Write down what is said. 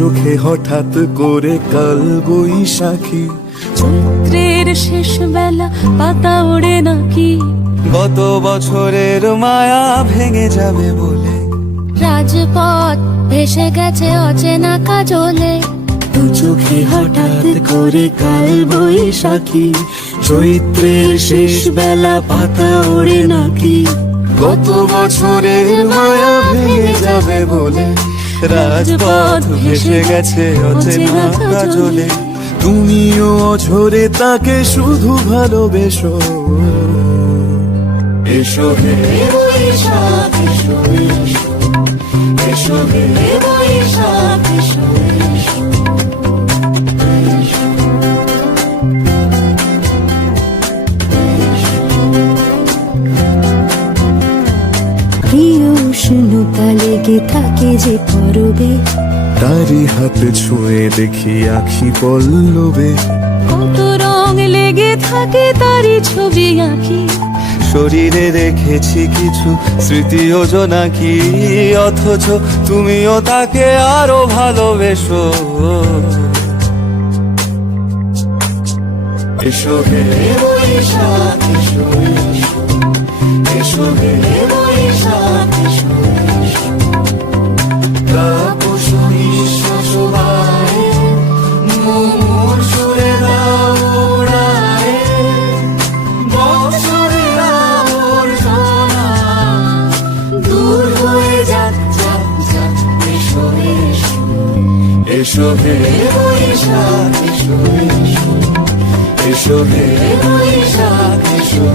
চোখে হঠাৎ করে কাল বৈশাখী, চৈত্রের শেষ বেলা পাতা ওড়ে নাকি, গত বছরের মায়া ভেঙে যাবে বলে, রাজপথ ভেসে গেছে অচেনা কাজলে, দু চোখে হঠাৎ করে কাল বৈশাখী, চৈত্রের শেষ বেলা পাতা ওড়ে নাকি, গত বছরের মায়া ভেঙে যাবে বলে, রাজপথ ভেসে গেছে অচেনা কাজলে। তুমিও অঝরে তাকে শুধু ভালোবেসো, এসো হে বৈশাখ এসো এসো, এসো হে বৈশাখ এসো এসো, এসো। প্রিয় উষ্ণতা লেগে থাকে যে পরবে, তারি হাতে ছুঁয়ে দেখি আখি পল্লবে, কত রং লেগে থাকে তারই ছবি আঁকি, শরীরে রেখেছি কিছু স্মৃতি ও জোনাকি, অথচ তুমিও তাকে আরো ভালোবেসো, এসো হে বৈশাখ এসো এসো, এসো হে বৈশাখ এসো এসো। তাপস নিঃশ্বাস বায়ে, মুমুর সুরে দাও উড়ায়ে, বৎসরের আবর্জনা দূর হয়ে যাক যাক যাক, এসো এসো, এসো হে বৈশাখ এসো এসো, এসো হে বৈশাখ এসো।